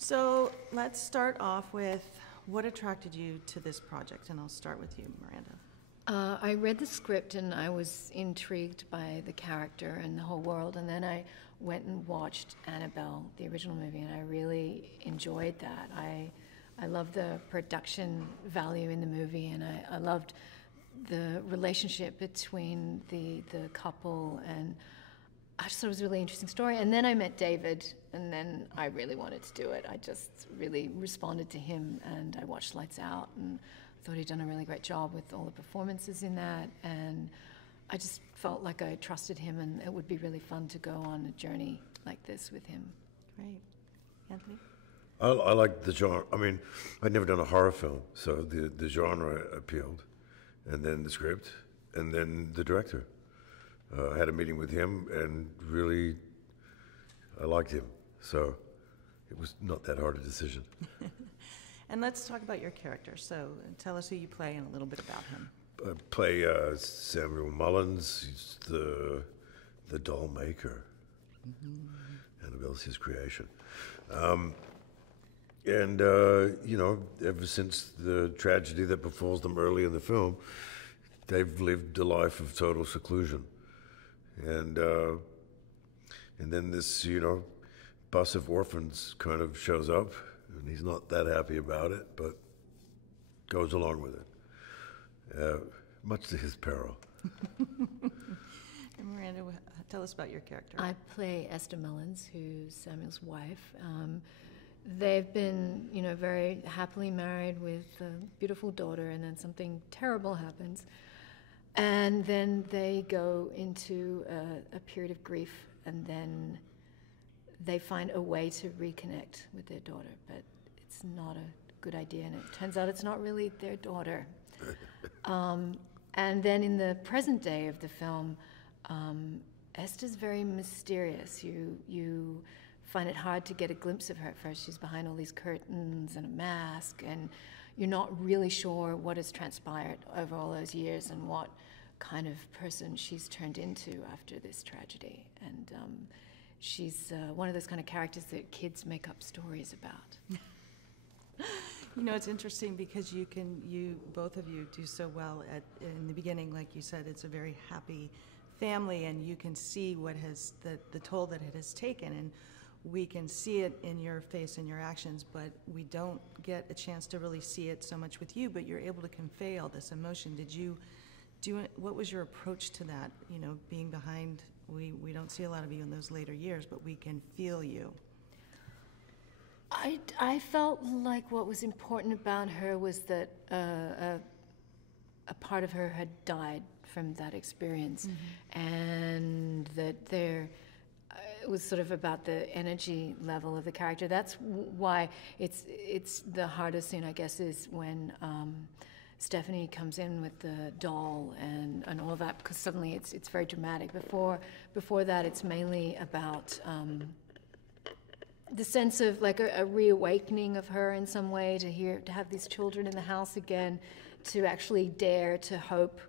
So let's start off with what attracted you to this project, and I'll start with you, Miranda. I read the script and I was intrigued by the character and the whole world, and then I went and watched Annabelle, the original movie, and I really enjoyed that. I loved the production value in the movie, and I loved the relationship between the couple, and I just thought it was a really interesting story. And then I met David, and then I really wanted to do it. I just really responded to him, and I watched Lights Out, and thought he'd done a really great job with all the performances in that, and I just felt like I trusted him, and it would be really fun to go on a journey like this with him. Great. Anthony? I like the genre. I mean, I'd never done a horror film, so the genre appealed, and then the script, and then the director. I had a meeting with him, and really, I liked him. So it was not that hard a decision. And let's talk about your character. So tell us who you play and a little bit about him. I play Samuel Mullins. He's the doll maker. Annabelle's his creation. You know, ever since the tragedy that befalls them early in the film, they've lived a life of total seclusion. And then this, you know, bus of orphans kind of shows up, and he's not that happy about it, but goes along with it, much to his peril. And Miranda, tell us about your character. I play Esther Mullins, who's Samuel's wife. They've been, you know, very happily married with a beautiful daughter, and then something terrible happens. And then they go into a period of grief, and then they find a way to reconnect with their daughter, but it's not a good idea, and it turns out it's not really their daughter. And then in the present day of the film, Esther's very mysterious. You find it hard to get a glimpse of her at first. She's behind all these curtains and a mask, and you're not really sure what has transpired over all those years and what kind of person she's turned into after this tragedy. And she's one of those kind of characters that kids make up stories about. You know, it's interesting because you both of you do so well in the beginning, like you said, it's a very happy family, and you can see what has the toll that it has taken, and we can see it in your face and your actions, but we don't get a chance to really see it so much with you, but you're able to convey all this emotion. Did you do it? What was your approach to that? You know, being behind, we don't see a lot of you in those later years, but we can feel you. I felt like what was important about her was that a part of her had died from that experience, and that it was sort of about the energy level of the character. That's why it's the hardest scene, I guess, is when Stephanie comes in with the doll and all of that, because suddenly it's very dramatic. Before that, it's mainly about the sense of like a reawakening of her in some way, to have these children in the house again, to actually dare to hope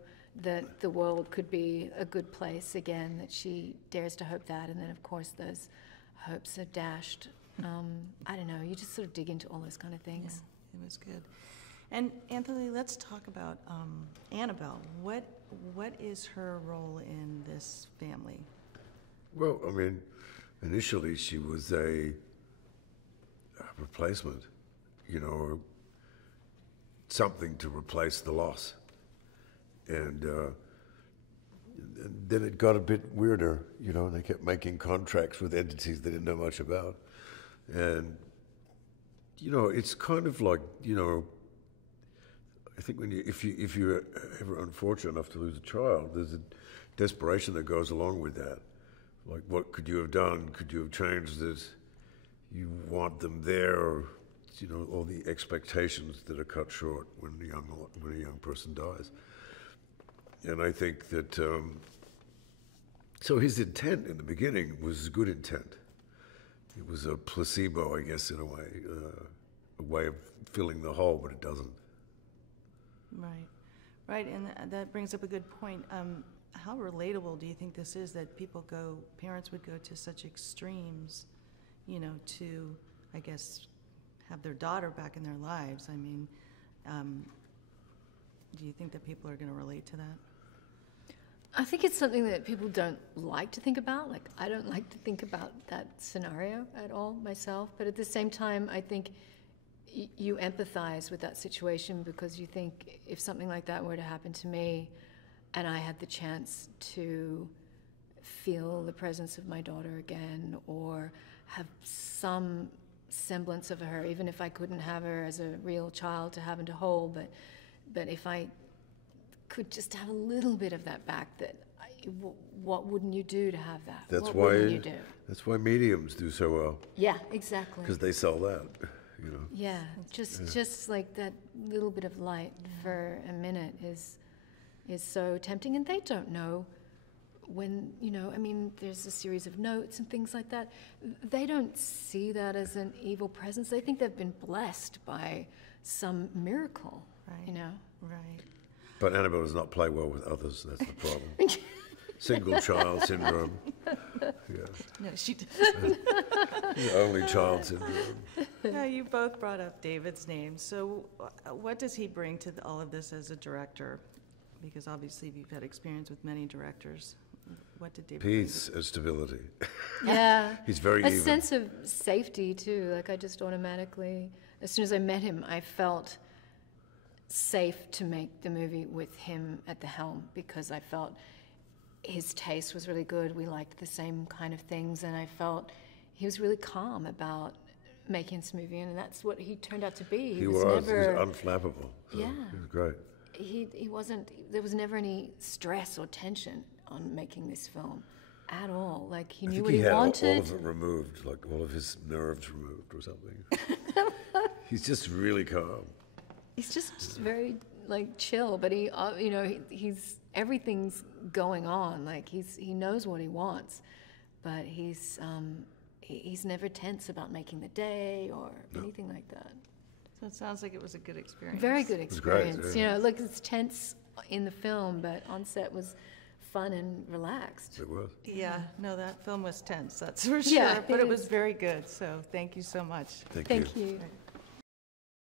that the world could be a good place again, that she dares to hope that, and then of course those hopes are dashed. I don't know, you just sort of dig into all those kind of things. Yeah, it was good. And Anthony, let's talk about Annabelle. What is her role in this family? Well, I mean, initially she was a replacement, you know, something to replace the loss. And then it got a bit weirder, you know, they kept making contracts with entities they didn't know much about. And, you know, it's kind of like, you know, I think if you're ever unfortunate enough to lose a child, there's a desperation that goes along with that. Like, what could you have done? Could you have changed this? You want them there, or, you know, all the expectations that are cut short when a young person dies. And I think that, so his intent in the beginning was good intent. It was a placebo, I guess, in a way of filling the hole, but it doesn't. Right, and that brings up a good point. How relatable do you think this is, that parents would go to such extremes, you know, to, I guess, have their daughter back in their lives. I mean, do you think that people are going to relate to that? I think it's something that people don't like to think about. Like, I don't like to think about that scenario at all myself. But at the same time, I think you empathize with that situation, because you think if something like that were to happen to me and I had the chance to feel the presence of my daughter again, or have some semblance of her, even if I couldn't have her as a real child to have and to hold, but if I could just have a little bit of that back, what wouldn't you do to have that? That's what wouldn't you do? That's why mediums do so well, Yeah, exactly. because they sell that, you know. Yeah, just like that little bit of light for a minute is so tempting, and they don't know when, you know, I mean, there's a series of notes and things like that. They don't see that as an evil presence. They think they've been blessed by some miracle, you know? Right. But Annabelle does not play well with others. That's the problem. Single child syndrome. Yeah. No, she did. The only child syndrome. Yeah, you both brought up David's name. So what does he bring to all of this as a director? Because obviously you've had experience with many directors. What did David bring? Peace and stability. Yeah. He's very a even. sense of safety, too. Like, I just automatically, as soon as I met him, I felt safe to make the movie with him at the helm, because I felt his taste was really good. We liked the same kind of things, and I felt he was really calm about making this movie, and that's what he turned out to be. He was unflappable. So Yeah. He was great. He wasn't, there was never any stress or tension on making this film at all. Like, he I knew think what he he had wanted. all of it removed, like all of his nerves removed or something. He's just really calm. He's just very, like, chill, but he, you know, he's everything's going on. Like, he knows what he wants, but he's never tense about making the day or anything like that. So it sounds like it was a good experience. Very good was great, experience. yeah. You know, look, it's tense in the film, but on set was fun and relaxed. It was. Yeah, no, that film was tense, that's for sure. Yeah, But it it was is. very good, so thank you so much. Thank you. Thank you. Right.